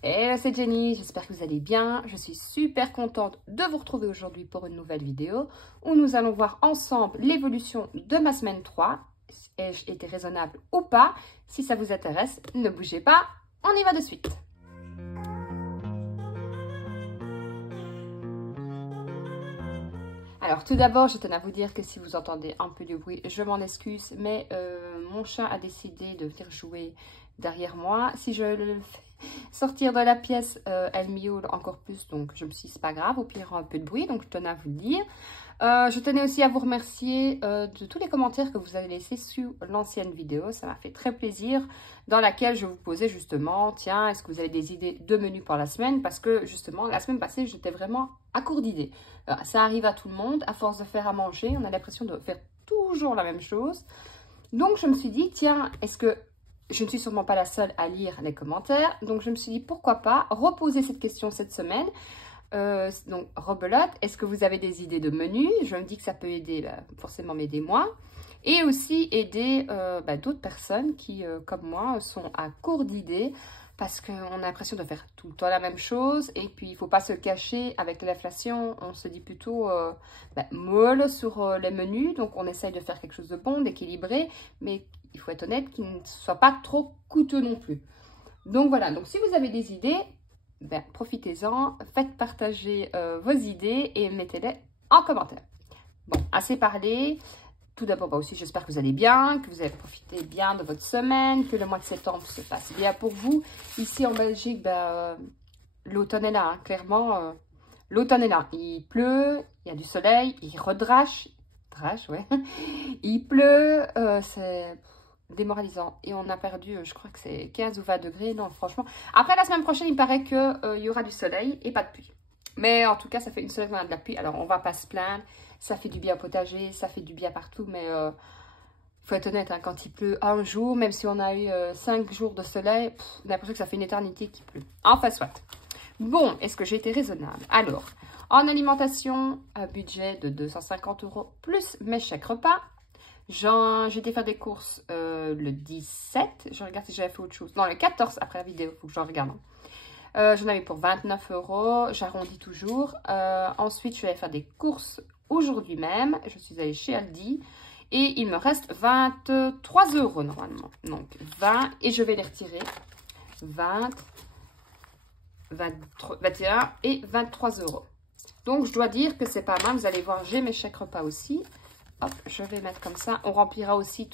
Hello, c'est Jenny, j'espère que vous allez bien. Je suis super contente de vous retrouver aujourd'hui pour une nouvelle vidéo où nous allons voir ensemble l'évolution de ma semaine 3. Ai-je été raisonnable ou pas? Si ça vous intéresse, ne bougez pas, on y va de suite. Alors tout d'abord, je tenais à vous dire que si vous entendez un peu de bruit, je m'en excuse, mais mon chat a décidé de venir jouer derrière moi. Si je le fais sortir de la pièce, elle miaule encore plus, donc je me suis dit c'est pas grave, au pire un peu de bruit, donc je tenais à vous le dire. Je tenais aussi à vous remercier de tous les commentaires que vous avez laissés sous l'ancienne vidéo. Ça m'a fait très plaisir, dans laquelle je vous posais justement, tiens, est-ce que vous avez des idées de menus pour la semaine? Parce que justement, la semaine passée, j'étais vraiment à court d'idées. Ça arrive à tout le monde, à force de faire à manger, on a l'impression de faire toujours la même chose. Donc, je me suis dit, tiens, est-ce que je ne suis sûrement pas la seule à lire les commentaires? Donc, je me suis dit, pourquoi pas reposer cette question cette semaine? Donc, rebelote, est-ce que vous avez des idées de menus? Je me dis que ça peut aider, forcément m'aider moi. Et aussi aider d'autres personnes qui, comme moi, sont à court d'idées. Parce qu'on a l'impression de faire tout le temps la même chose. Et puis, il ne faut pas se cacher. Avec l'inflation, on se dit plutôt molle sur les menus. Donc, on essaye de faire quelque chose de bon, d'équilibré. Mais il faut être honnête, qu'il ne soit pas trop coûteux non plus. Donc, voilà. Donc, si vous avez des idées, profitez-en. Faites partager vos idées et mettez-les en commentaire. Bon, assez parlé. Tout d'abord, aussi, j'espère que vous allez bien, que vous avez profité bien de votre semaine, que le mois de septembre se passe bien pour vous. Ici, en Belgique, l'automne est là, hein, clairement. L'automne est là. Il pleut, il y a du soleil, il redrache. Ouais. Il pleut, c'est démoralisant. Et on a perdu, je crois que c'est 15 ou 20 degrés. Non, franchement. Après, la semaine prochaine, il paraît qu'il y aura du soleil et pas de pluie. Mais en tout cas, ça fait une semaine qu'on a de la pluie. Alors, on ne va pas se plaindre. Ça fait du bien au potager, ça fait du bien partout. Mais il faut être honnête, hein, quand il pleut un jour, même si on a eu 5 jours de soleil, on a l'impression que ça fait une éternité qu'il pleut. Enfin, soit. Bon, est-ce que j'ai été raisonnable? Alors, en alimentation, un budget de 250 € plus mes chèques repas. J'ai été faire des courses le 17. Je regarde si j'avais fait autre chose. Non, le 14 après la vidéo, il faut que j'en regarde. J'en avais pour 29 €, j'arrondis toujours. Ensuite, je vais aller faire des courses aujourd'hui même. Je suis allée chez Aldi et il me reste 23 € normalement. Donc 20 et je vais les retirer. 20, 23, 21 et 23 €. Donc je dois dire que c'est pas mal. Vous allez voir, j'ai mes chèques repas aussi. Hop, je vais mettre comme ça. On remplira aussi,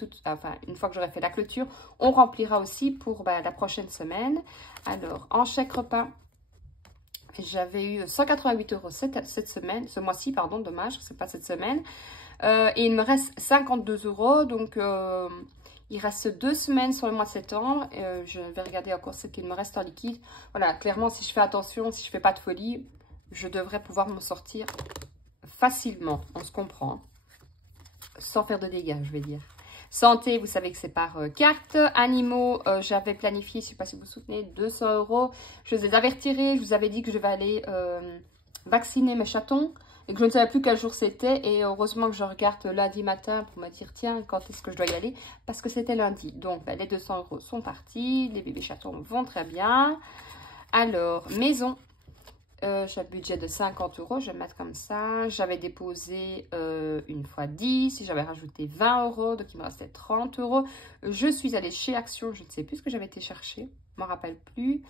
une fois que j'aurai fait la clôture, on remplira aussi pour la prochaine semaine. Alors, en chèque repas, j'avais eu 188 € cette semaine, ce mois-ci, pardon, dommage, c'est pas cette semaine. Et il me reste 52 €, donc il reste 2 semaines sur le mois de septembre. Je vais regarder encore ce qu'il me reste en liquide. Voilà, clairement, si je fais attention, si je fais pas de folie, je devrais pouvoir m'en sortir facilement, on se comprend. Sans faire de dégâts, je vais dire. Santé, vous savez que c'est par carte. Animaux, j'avais planifié, je ne sais pas si vous vous souvenez, 200 €. Je les avais retirés. Je vous avais dit que je vais aller vacciner mes chatons et que je ne savais plus quel jour c'était. Et heureusement que je regarde lundi matin pour me dire, tiens, quand est-ce que je dois y aller? Parce que c'était lundi. Donc, les 200 € sont partis. Les bébés chatons vont très bien. Alors, maison. J'ai un budget de 50 €, je vais mettre comme ça. J'avais déposé une fois 10, j'avais rajouté 20 €, donc il me restait 30 €. Je suis allée chez Action, je ne sais plus ce que j'avais été chercher, je ne m'en rappelle plus.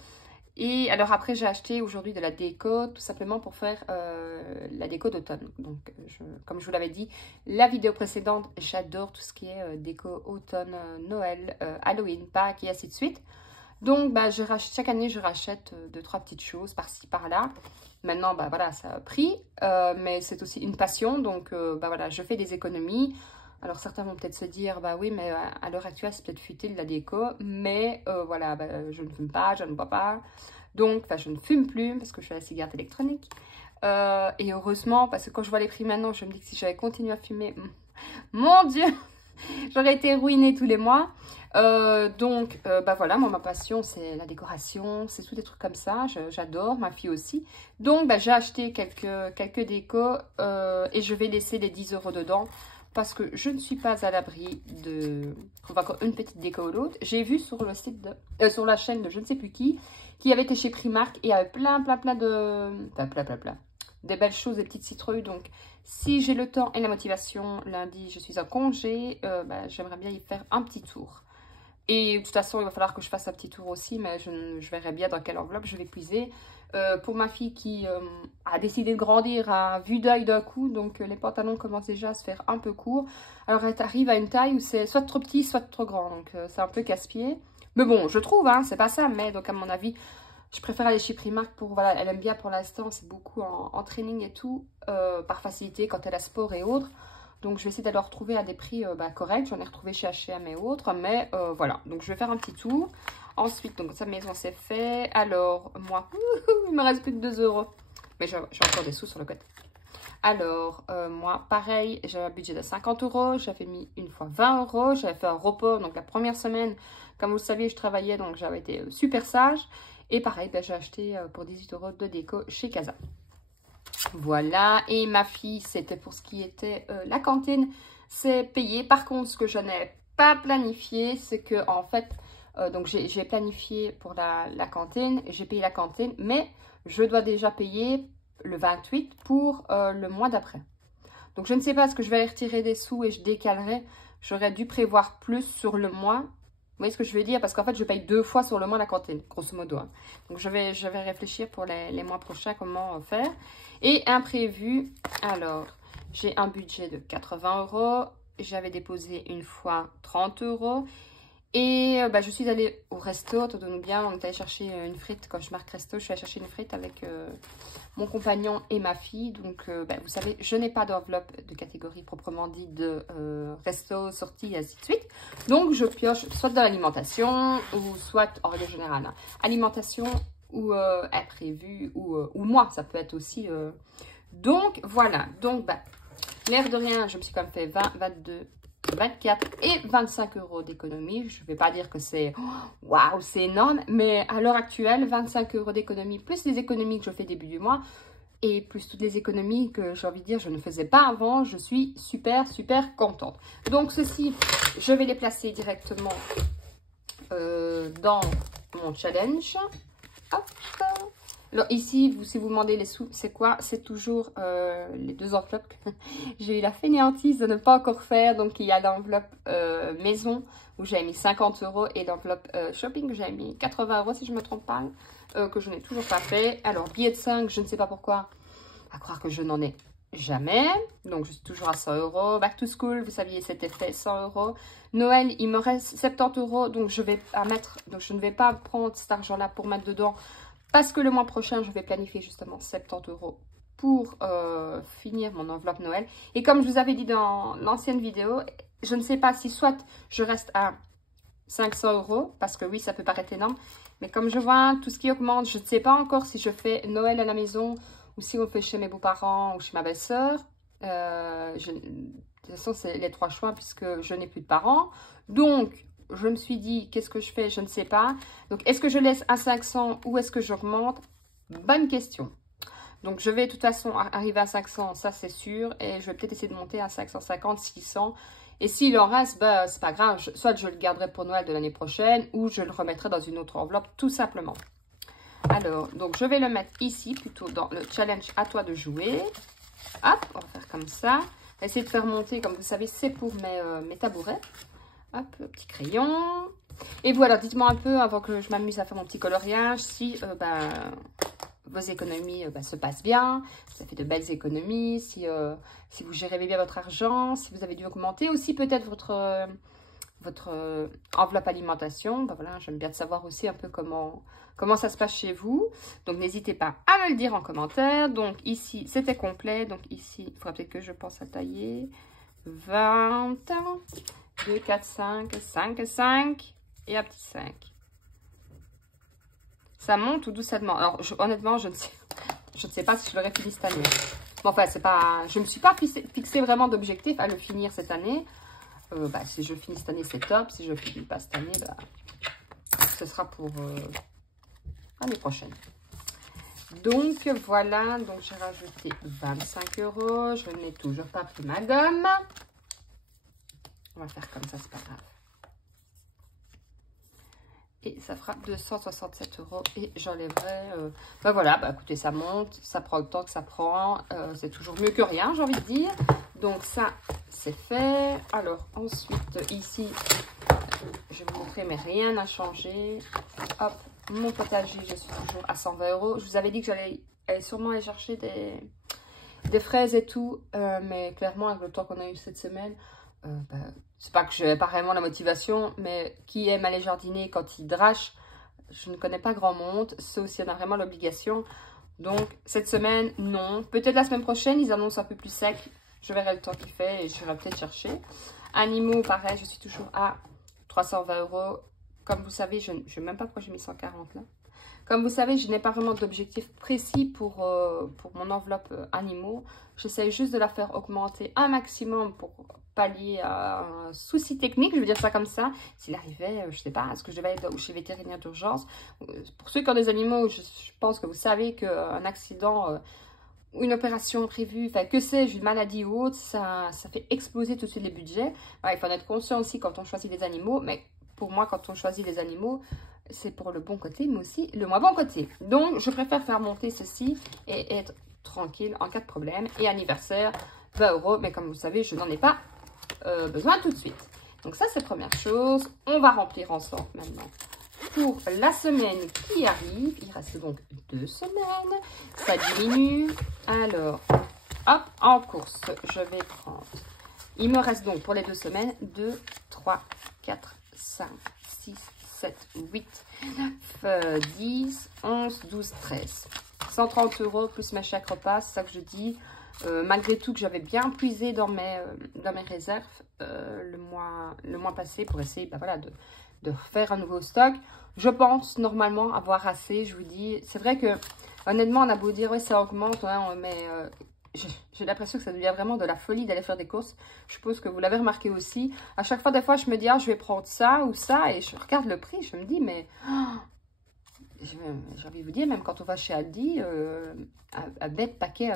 Et alors après, j'ai acheté aujourd'hui de la déco, tout simplement pour faire la déco d'automne. Donc, comme je vous l'avais dit, la vidéo précédente, j'adore tout ce qui est déco automne, Noël, Halloween, Pâques et ainsi de suite. Donc, chaque année, je rachète 2-3 petites choses par-ci, par-là. Maintenant, voilà, ça a pris, mais c'est aussi une passion. Donc, voilà, je fais des économies. Alors, certains vont peut-être se dire, oui, mais à l'heure actuelle, c'est peut-être futile la déco. Mais voilà, je ne fume pas, je ne bois pas. Donc, je ne fume plus parce que je fais la cigarette électronique. Et heureusement, parce que quand je vois les prix maintenant, je me dis que si j'avais continué à fumer, mon Dieu, j'aurais été ruinée tous les mois. Donc, voilà, moi, ma passion, c'est la décoration, c'est tout des trucs comme ça. J'adore, ma fille aussi. Donc, j'ai acheté quelques décos et je vais laisser les 10 € dedans parce que je ne suis pas à l'abri de trouver encore une petite déco ou l'autre. J'ai vu sur le site de, sur la chaîne de je ne sais plus qui avait été chez Primark et avait plein de... des belles choses, des petites citrouilles. Donc, si j'ai le temps et la motivation, lundi, je suis en congé, j'aimerais bien y faire un petit tour. Et de toute façon, il va falloir que je fasse un petit tour aussi, mais je verrai bien dans quelle enveloppe je vais puiser. Pour ma fille qui a décidé de grandir à vue d'œil d'un coup, donc les pantalons commencent déjà à se faire un peu courts. Alors elle arrive à une taille où c'est soit trop petit, soit trop grand, donc c'est un peu casse-pied. Mais bon, je trouve, hein, c'est pas ça, mais donc à mon avis, je préfère aller chez Primark pour, voilà, elle aime bien pour l'instant, c'est beaucoup en training et tout, par facilité quand elle a sport et autres. Donc, je vais essayer d'aller retrouver à des prix corrects. J'en ai retrouvé chez H&M et autres. Mais voilà, donc je vais faire un petit tour. Ensuite, donc sa maison c'est fait. Alors, moi, il me reste plus de 2 euros. Mais j'ai encore des sous sur le côté. Alors, moi, pareil, j'avais un budget de 50 euros. J'avais mis une fois 20 euros. J'avais fait un report. Donc, la première semaine, comme vous le saviez, je travaillais. Donc, j'avais été super sage. Et pareil, j'ai acheté pour 18 euros de déco chez Casa. Voilà, et ma fille, c'était pour ce qui était la cantine, c'est payé. Par contre, ce que je n'ai pas planifié, c'est que en fait, donc j'ai planifié pour la cantine, j'ai payé la cantine, mais je dois déjà payer le 28 pour le mois d'après. Donc je ne sais pas, est-ce que je vais aller retirer des sous et je décalerai. J'aurais dû prévoir plus sur le mois. Vous voyez ce que je veux dire? Parce qu'en fait, je paye 2 fois sur le mois la cantine, grosso modo. Hein. Donc, je vais réfléchir pour les mois prochains comment faire. Et imprévu, alors, j'ai un budget de 80 euros. J'avais déposé une fois 30 euros. Et je suis allée au resto, tenez-nous bien, on est allé chercher une frite. Quand je marque resto, je suis allée chercher une frite avec mon compagnon et ma fille. Donc, vous savez, je n'ai pas d'enveloppe de catégorie proprement dit de resto, sortie et ainsi de suite. Donc, je pioche soit dans l'alimentation ou soit, en règle générale, hein, alimentation ou imprévu ou moi, ça peut être aussi. Donc, voilà. Donc, l'air de rien, je me suis quand même fait 20, 22... 24 et 25 euros d'économie. Je ne vais pas dire que c'est waouh, c'est énorme, mais à l'heure actuelle, 25 euros d'économie, plus les économies que je fais début du mois et plus toutes les économies que j'ai envie de dire je ne faisais pas avant, je suis super contente. Donc ceci, je vais les placer directement dans mon challenge. Hop. Alors ici, si vous demandez les sous, c'est quoi? C'est toujours les 2 enveloppes. J'ai eu la fainéantise de ne pas encore faire. Donc il y a l'enveloppe maison où j'ai mis 50 euros et l'enveloppe shopping où j'ai mis 80 euros si je ne me trompe pas, que je n'ai toujours pas fait. Alors billet de 5, je ne sais pas pourquoi, à croire que je n'en ai jamais. Donc je suis toujours à 100 euros. Back to school, vous saviez, c'était fait 100 euros. Noël, il me reste 70 euros. Donc je vais à mettre, donc je ne vais pas prendre cet argent-là pour mettre dedans. Parce que le mois prochain, je vais planifier justement 70 euros pour finir mon enveloppe Noël. Et comme je vous avais dit dans l'ancienne vidéo, je ne sais pas si soit je reste à 500 euros, parce que oui, ça peut paraître énorme. Mais comme je vois tout ce qui augmente, je ne sais pas encore si je fais Noël à la maison ou si on fait chez mes beaux-parents ou chez ma belle-sœur. De toute façon, c'est les 3 choix puisque je n'ai plus de parents. Donc, je me suis dit, qu'est-ce que je fais? Je ne sais pas. Donc, est-ce que je laisse à 500 ou est-ce que j'augmente? Bonne question. Donc, je vais de toute façon arriver à 500, ça c'est sûr. Et je vais peut-être essayer de monter à 550, 600. Et s'il en reste, c'est pas grave. Soit je le garderai pour Noël de l'année prochaine ou je le remettrai dans une autre enveloppe, tout simplement. Alors, donc je vais le mettre ici, plutôt dans le challenge à toi de jouer. Hop, on va faire comme ça. Essayer de faire monter, comme vous savez, c'est pour mes tabourets. Hop, le petit crayon. Et voilà, dites-moi un peu, avant que je m'amuse à faire mon petit coloriage, si vos économies se passent bien, si ça fait de belles économies, si vous gérez bien votre argent, si vous avez dû augmenter aussi peut-être votre enveloppe alimentation. Voilà, j'aime bien de savoir aussi un peu comment ça se passe chez vous. Donc, n'hésitez pas à me le dire en commentaire. Donc, ici, c'était complet. Donc, ici, il faudra peut-être que je pense à tailler 20... 2, 4, 5, 5, 5 et un petit 5. Ça monte ou doucement? Alors, honnêtement, je ne sais pas si je l'aurais fini cette année. Bon, enfin, c'est pas, je ne me suis pas fixé vraiment d'objectif à le finir cette année. Si je finis cette année, c'est top. Si je ne finis pas cette année, ce sera pour l'année prochaine. Donc, voilà. Donc, j'ai rajouté 25 euros. Je n'ai toujours pas pris ma gomme. On va faire comme ça, c'est pas grave. Et ça fera 267 € et j'enlèverai... ben voilà, bah écoutez, ça monte, ça prend le temps que ça prend. C'est toujours mieux que rien, j'ai envie de dire. Donc ça, c'est fait. Alors ensuite, ici, je vais vous montrer, mais rien n'a changé. Hop, mon potager, je suis toujours à 120 €. Je vous avais dit que j'allais sûrement aller chercher des fraises et tout. Mais clairement, avec le temps qu'on a eu cette semaine... c'est pas que je n'ai pas vraiment la motivation, mais qui aime aller jardiner quand il drache, je ne connais pas grand monde, sauf si on a vraiment l'obligation. Donc, cette semaine, non. Peut-être la semaine prochaine, ils annoncent un peu plus sec. Je verrai le temps qu'il fait et je vais peut-être chercher. Animaux, pareil, je suis toujours à 320 €. Comme vous savez, je ne sais même pas pourquoi j'ai mis 140 là. Comme vous savez, je n'ai pas vraiment d'objectif précis pour mon enveloppe animaux. J'essaie juste de la faire augmenter un maximum pour pallier à un souci technique, je veux dire ça comme ça. S'il arrivait, je sais pas, est-ce que je devais aller chez vétérinaire d'urgence? Pour ceux qui ont des animaux, je pense que vous savez qu'un accident ou une opération prévue, enfin que sais-je, une maladie ou autre, ça fait exploser tout de suite les budgets. Alors, il faut en être conscient aussi quand on choisit des animaux, mais pour moi, quand on choisit des animaux, c'est pour le bon côté, mais aussi le moins bon côté. Donc, je préfère faire monter ceci et être tranquille en cas de problème. Et anniversaire, 20 €, mais comme vous savez, je n'en ai pas besoin tout de suite. Donc ça, c'est la première chose. On va remplir ensemble maintenant pour la semaine qui arrive. Il reste donc 2 semaines. Ça diminue. Alors, hop, en course, je vais prendre... Il me reste donc pour les 2 semaines 2, 3, 4, 5, 6, 7, 8, 9, 10, 11, 12, 13. 130 € plus mes chèques repas, c'est ça que je dis. Malgré tout que j'avais bien puisé dans mes réserves le mois passé pour essayer voilà, de faire un nouveau stock. Je pense normalement avoir assez, je vous dis. C'est vrai que honnêtement, on a beau dire, ouais, ça augmente, hein, mais j'ai l'impression que ça devient vraiment de la folie d'aller faire des courses. Je suppose que vous l'avez remarqué aussi. À chaque fois, des fois, je me dis, ah, je vais prendre ça ou ça, et je regarde le prix, je me dis, mais... Oh, j'ai envie de vous dire, même quand on va chez Aldi, un bête paquet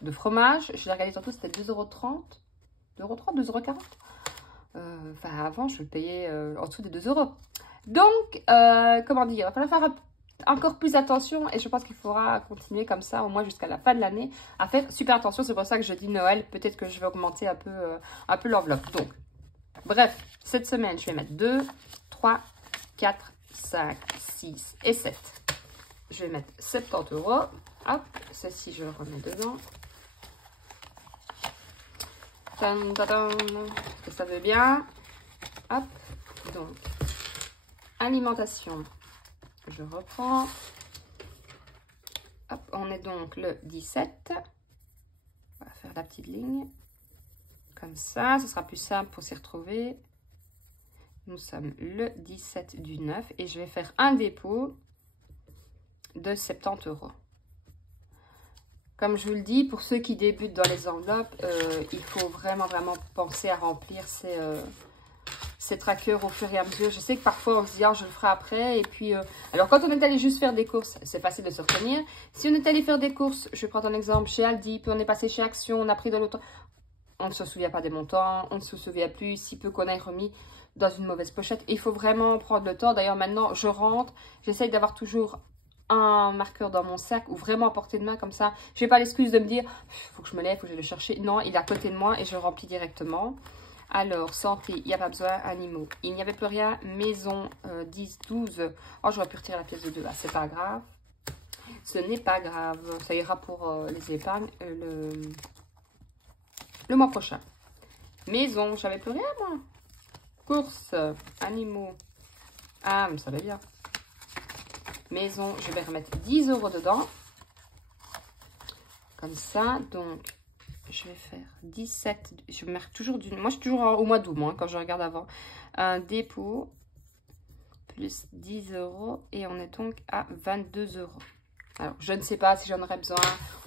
de fromage, je l'ai regardé tantôt, c'était 2,30 €. 2,30 €, 2,40 €. Enfin, avant, je le payais en dessous des 2 €. Donc, comment dire, il va falloir faire encore plus attention et je pense qu'il faudra continuer comme ça, au moins jusqu'à la fin de l'année, à faire super attention. C'est pour ça que je dis Noël, peut-être que je vais augmenter un peu l'enveloppe. Donc, bref, cette semaine, je vais mettre 2, 3, 4, 5, 6 et 7. Je vais mettre 70 €. Hop, ceci, je le remets dedans. Est-ce que ça veut bien? Hop, donc, alimentation. Je reprends. Hop, on est donc le 17. On va faire la petite ligne. Comme ça, ce sera plus simple pour s'y retrouver. Nous sommes le 17 du 9 et je vais faire un dépôt de 70 €. Comme je vous le dis, pour ceux qui débutent dans les enveloppes, il faut vraiment penser à remplir ces trackers au fur et à mesure. Je sais que parfois on se dit, ah, je le ferai après. Et puis, alors quand on est allé juste faire des courses, c'est facile de se retenir. Si on est allé faire des courses, je vais prendre un exemple chez Aldi, puis on est passé chez Action, on a pris de l'autre. On ne se souvient pas des montants, on ne se souvient plus, si peu qu'on ait remis dans une mauvaise pochette. Il faut vraiment prendre le temps. D'ailleurs, maintenant, je rentre, j'essaye d'avoir toujours un marqueur dans mon sac ou vraiment à portée de main comme ça. Je n'ai pas l'excuse de me dire, il faut que je me lève, il faut que je le chercher. Non, il est à côté de moi et je le remplis directement. Alors, santé, il n'y a pas besoin. Animaux, il n'y avait plus rien. Maison, 10, 12. Oh, j'aurais pu retirer la pièce de 2. Ah, c'est pas grave. Ce n'est pas grave. Ça ira pour les épargnes le mois prochain. Maison, j'avais plus rien, moi. Courses, animaux. Ah, mais ça va bien. Maison, je vais remettre 10 € dedans. Comme ça, donc, je vais faire 17. Je vais mettre toujours du... Moi, je suis toujours au mois d'août, moi, quand je regarde avant. Un dépôt, plus 10 €. Et on est donc à 22 €. Alors, je ne sais pas si j'en aurai besoin.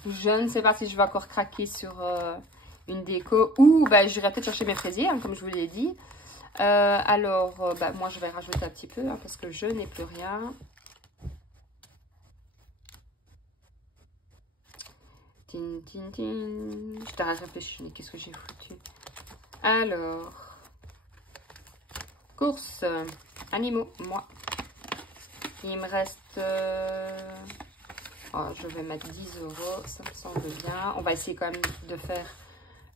Ou je ne sais pas si je vais encore craquer sur une déco. Ou, bah, j'irai peut-être chercher mes fraisiers, hein, comme je vous l'ai dit. Moi, je vais rajouter un petit peu, hein, parce que je n'ai plus rien. Je t'arrête de réfléchir, mais qu'est-ce que j'ai foutu? Alors, Course, animaux, moi. Il me reste... oh, je vais mettre 10 €, ça me semble bien. On va essayer quand même de faire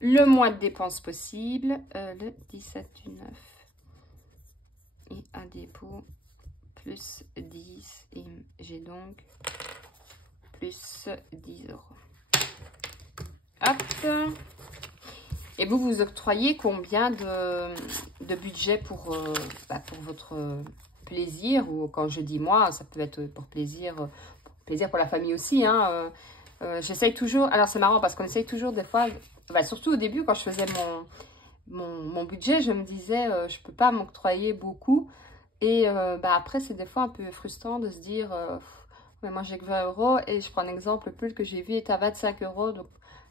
le moins de dépenses possible. Le 17 du 9. Et un dépôt, plus 10. Et j'ai donc plus 10 €. Hop. Et vous, vous octroyez combien de budget pour votre plaisir? Ou quand je dis moi, ça peut être pour plaisir pour la famille aussi. Hein. J'essaye toujours, alors c'est marrant parce qu'on essaye toujours des fois, surtout au début quand je faisais mon budget, je me disais je ne peux pas m'octroyer beaucoup. Et après, c'est des fois un peu frustrant de se dire mais moi j'ai que 20 € et je prends un exemple, le pull que j'ai vu est à 25 €. Donc,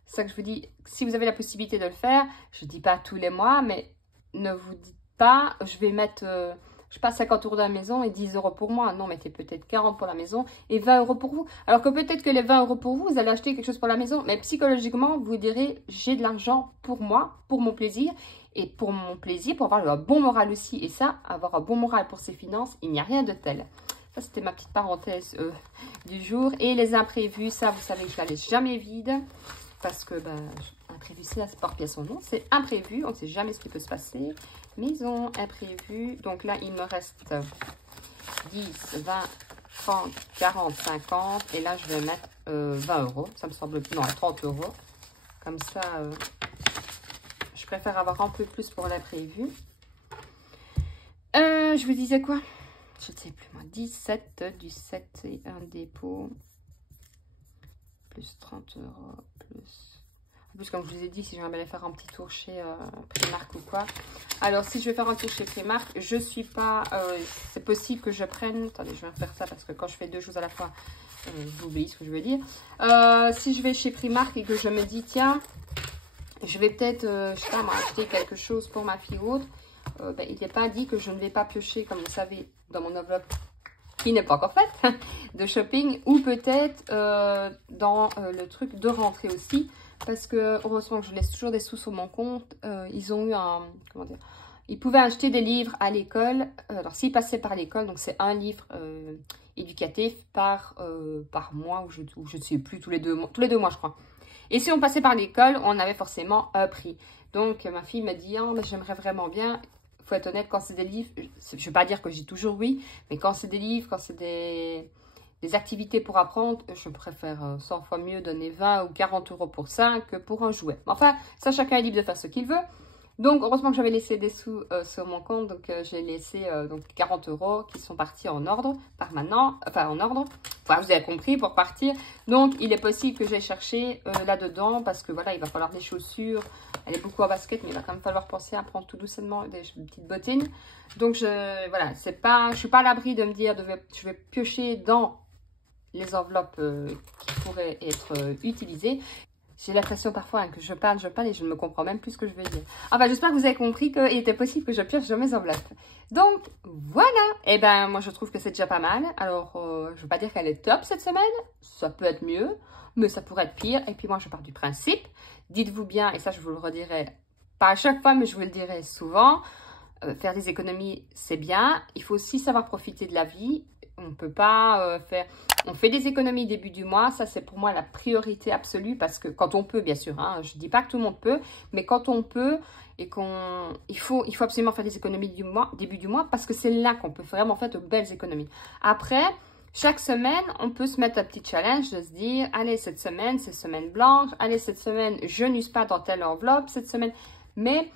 c'est ça que je vous dis, si vous avez la possibilité de le faire, je ne dis pas tous les mois, mais ne vous dites pas, je vais mettre, je sais pas, 50 € dans la maison et 10 € pour moi. Non, mettez peut-être 40 pour la maison et 20 € pour vous. Alors que peut-être que les 20 € pour vous, vous allez acheter quelque chose pour la maison, mais psychologiquement, vous direz, j'ai de l'argent pour moi, pour mon plaisir. Et pour mon plaisir, pour avoir un bon moral aussi. Et ça, avoir un bon moral pour ses finances, il n'y a rien de tel. Ça, c'était ma petite parenthèse du jour. Et les imprévus, ça, vous savez que je ne la laisse jamais vide. Parce que, imprévu, c'est porte bien son nom. C'est imprévu, on ne sait jamais ce qui peut se passer. Maison, imprévu. Donc là, il me reste 10, 20, 30, 40, 50. Et là, je vais mettre 20 €. Ça me semble... Non, 30 €. Comme ça... je préfère avoir un peu plus pour l'imprévu. Je vous disais quoi? Je ne sais plus moi. 17 du 7 et un dépôt. Plus 30 €. Plus... En plus, comme je vous ai dit, si j'aimerais faire un petit tour chez Primark ou quoi. Alors, si je vais faire un tour chez Primark, je ne suis pas... c'est possible que je prenne... Attendez, je vais refaire ça parce que quand je fais deux choses à la fois, j'oublie ce que je veux dire. Si je vais chez Primark et que je me dis, tiens... je vais peut-être, je sais pas, acheter quelque chose pour ma fille ou autre. Il n'est pas dit que je ne vais pas piocher, comme vous savez, dans mon enveloppe qui n'est pas encore faite, de shopping. Ou peut-être dans le truc de rentrée aussi. Parce que, heureusement que je laisse toujours des sous sur mon compte. Ils ont eu un, comment dire, ils pouvaient acheter des livres à l'école. Alors, s'ils passaient par l'école, donc c'est un livre éducatif par mois, ou je ne sais plus, tous les deux mois, je crois. Et si on passait par l'école, on avait forcément un prix. Donc, ma fille m'a dit, oh, mais j'aimerais vraiment bien. Il faut être honnête, quand c'est des livres, je ne vais pas dire que j'ai toujours oui, mais quand c'est des livres, quand c'est des activités pour apprendre, je préfère 100 fois mieux donner 20 ou 40 € pour ça que pour un jouet. Enfin, ça, chacun est libre de faire ce qu'il veut. Donc, heureusement que j'avais laissé des sous sur mon compte. Donc, j'ai laissé donc 40 € qui sont partis en ordre par maintenant. Enfin, en ordre. Enfin, vous avez compris, pour partir. Donc, il est possible que j'aille chercher là-dedans. Parce que, voilà, il va falloir des chaussures. Elle est beaucoup en basket, mais il va quand même falloir penser à prendre tout doucement des petites bottines. Donc, voilà, je ne suis pas à l'abri de me dire, je vais piocher dans les enveloppes qui pourraient être utilisées. J'ai l'impression parfois que je parle et je ne me comprends même plus ce que je veux dire. Enfin, j'espère que vous avez compris qu'il était possible que je pioche dans mes enveloppes. Donc, voilà. Et ben, moi, je trouve que c'est déjà pas mal. Alors, je ne veux pas dire qu'elle est top cette semaine. Ça peut être mieux, mais ça pourrait être pire. Et puis, moi, je pars du principe. Dites-vous bien, et ça, je vous le redirai pas à chaque fois, mais je vous le dirai souvent. Faire des économies, c'est bien. Il faut aussi savoir profiter de la vie. On ne peut pas faire... On fait des économies début du mois, ça c'est pour moi la priorité absolue parce que quand on peut bien sûr, hein, je ne dis pas que tout le monde peut, mais quand on peut et il faut absolument faire des économies début du mois parce que c'est là qu'on peut vraiment faire de belles économies. Après, chaque semaine, on peut se mettre un petit challenge de se dire, allez cette semaine, c'est semaine blanche, allez cette semaine, je n'use pas dans telle enveloppe cette semaine, mais...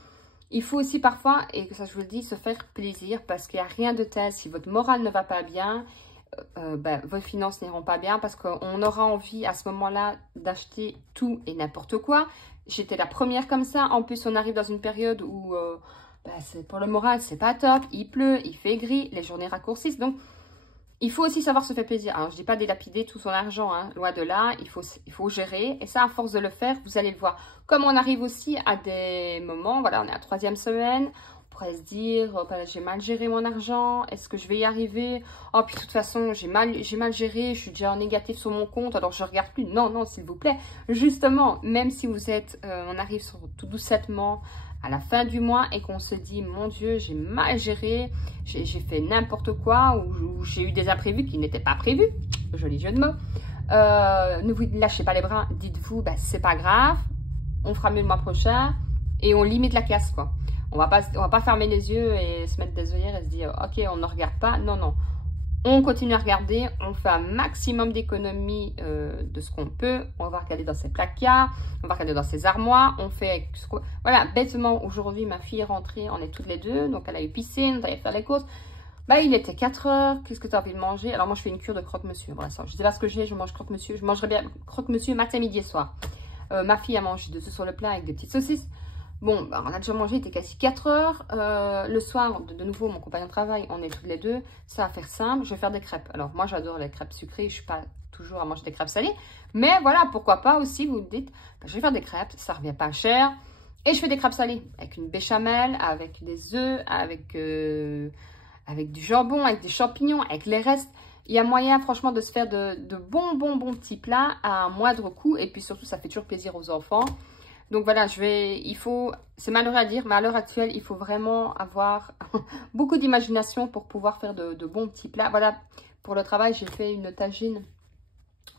Il faut aussi parfois, et ça je vous le dis, se faire plaisir parce qu'il n'y a rien de tel. Si votre morale ne va pas bien, vos finances n'iront pas bien parce qu'on aura envie à ce moment-là d'acheter tout et n'importe quoi. J'étais la première comme ça. En plus, on arrive dans une période où pour le moral, c'est pas top. Il pleut, il fait gris, les journées raccourcissent. Donc, il faut aussi savoir se faire plaisir. Alors, je ne dis pas dilapider tout son argent, hein, loin de là. Il faut gérer. Et ça, à force de le faire, vous allez le voir. Comme on arrive aussi à des moments, voilà, on est à la 3e semaine. On pourrait se dire, j'ai mal géré mon argent. Est-ce que je vais y arriver? Oh, puis de toute façon, j'ai mal géré. Je suis déjà en négatif sur mon compte. Alors, je ne regarde plus. Non, non, s'il vous plaît. Justement, même si vous êtes, on arrive tout doucement à la fin du mois et qu'on se dit, mon Dieu, j'ai mal géré, j'ai fait n'importe quoi, ou j'ai eu des imprévus qui n'étaient pas prévus, joli jeu de mots. Ne vous lâchez pas les bras, dites-vous, bah, c'est pas grave, on fera mieux le mois prochain et on limite la casse, quoi. On va pas fermer les yeux et se mettre des œillères et se dire, ok, on ne regarde pas. Non, non. On continue à regarder, on fait un maximum d'économies de ce qu'on peut. On va regarder dans ses placards, on va regarder dans ses armoires. On fait voilà, bêtement, aujourd'hui, ma fille est rentrée, on est toutes les deux. Donc, elle a eu piscine, on allait faire les courses. Bah, il était 4 heures, qu'est-ce que tu as envie de manger? Alors, moi, je fais une cure de croque-monsieur. Bon, ça, je sais pas ce que j'ai, je mange croque-monsieur. Je mangerai bien croque-monsieur matin, midi et soir. Ma fille a mangé des œufs sur le plat avec des petites saucisses. Bon, bah, on a déjà mangé, il était quasi 4 heures. Le soir, de nouveau, mon compagnon de travail, on est toutes les deux. Ça va faire simple, je vais faire des crêpes. Alors, moi, j'adore les crêpes sucrées. Je ne suis pas toujours à manger des crêpes salées. Mais voilà, pourquoi pas aussi, vous dites, bah, je vais faire des crêpes, ça ne revient pas cher. Et je fais des crêpes salées avec une béchamel, avec des œufs, avec du jambon, avec des champignons, avec les restes. Il y a moyen, franchement, de se faire de bons petits plats à un moindre coût. Et puis surtout, ça fait toujours plaisir aux enfants. Donc voilà, c'est malheureux à dire, mais à l'heure actuelle, il faut vraiment avoir beaucoup d'imagination pour pouvoir faire de bons petits plats. Voilà, pour le travail, j'ai fait une tagine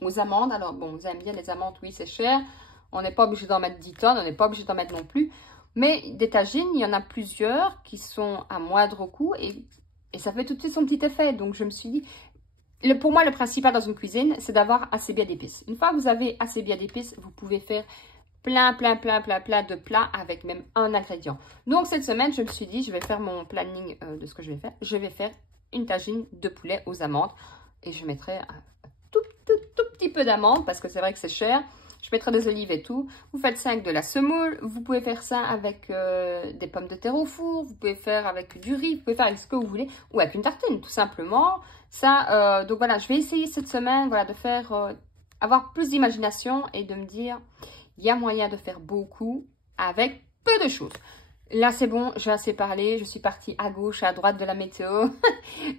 aux amandes. Alors bon, vous aimez bien les amandes, oui, c'est cher. On n'est pas obligé d'en mettre 10 tonnes, on n'est pas obligé d'en mettre non plus. Mais des tagines, il y en a plusieurs qui sont à moindre coût et ça fait tout de suite son petit effet. Donc je me suis dit, pour moi, le principal dans une cuisine, c'est d'avoir assez bien d'épices. Une fois que vous avez assez bien d'épices, vous pouvez faire plein de plats avec même un ingrédient. Donc, cette semaine, je me suis dit, je vais faire mon planning de ce que je vais faire. Je vais faire une tagine de poulet aux amandes et je mettrai un tout petit peu d'amandes parce que c'est vrai que c'est cher. Je mettrai des olives et tout. Vous faites ça avec de la semoule. Vous pouvez faire ça avec des pommes de terre au four. Vous pouvez faire avec du riz. Vous pouvez faire avec ce que vous voulez. Ou avec une tartine, tout simplement. Ça, donc voilà, je vais essayer cette semaine voilà, de faire, avoir plus d'imagination et de me dire, il y a moyen de faire beaucoup avec peu de choses. Là, c'est bon, j'ai assez parlé. Je suis partie à gauche, à droite de la météo,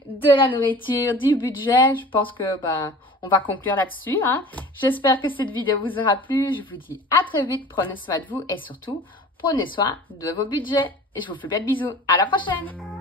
de la nourriture, du budget. Je pense que on va conclure là-dessus. Hein. J'espère que cette vidéo vous aura plu. Je vous dis à très vite. Prenez soin de vous et surtout, prenez soin de vos budgets. Et je vous fais plein de bisous. À la prochaine!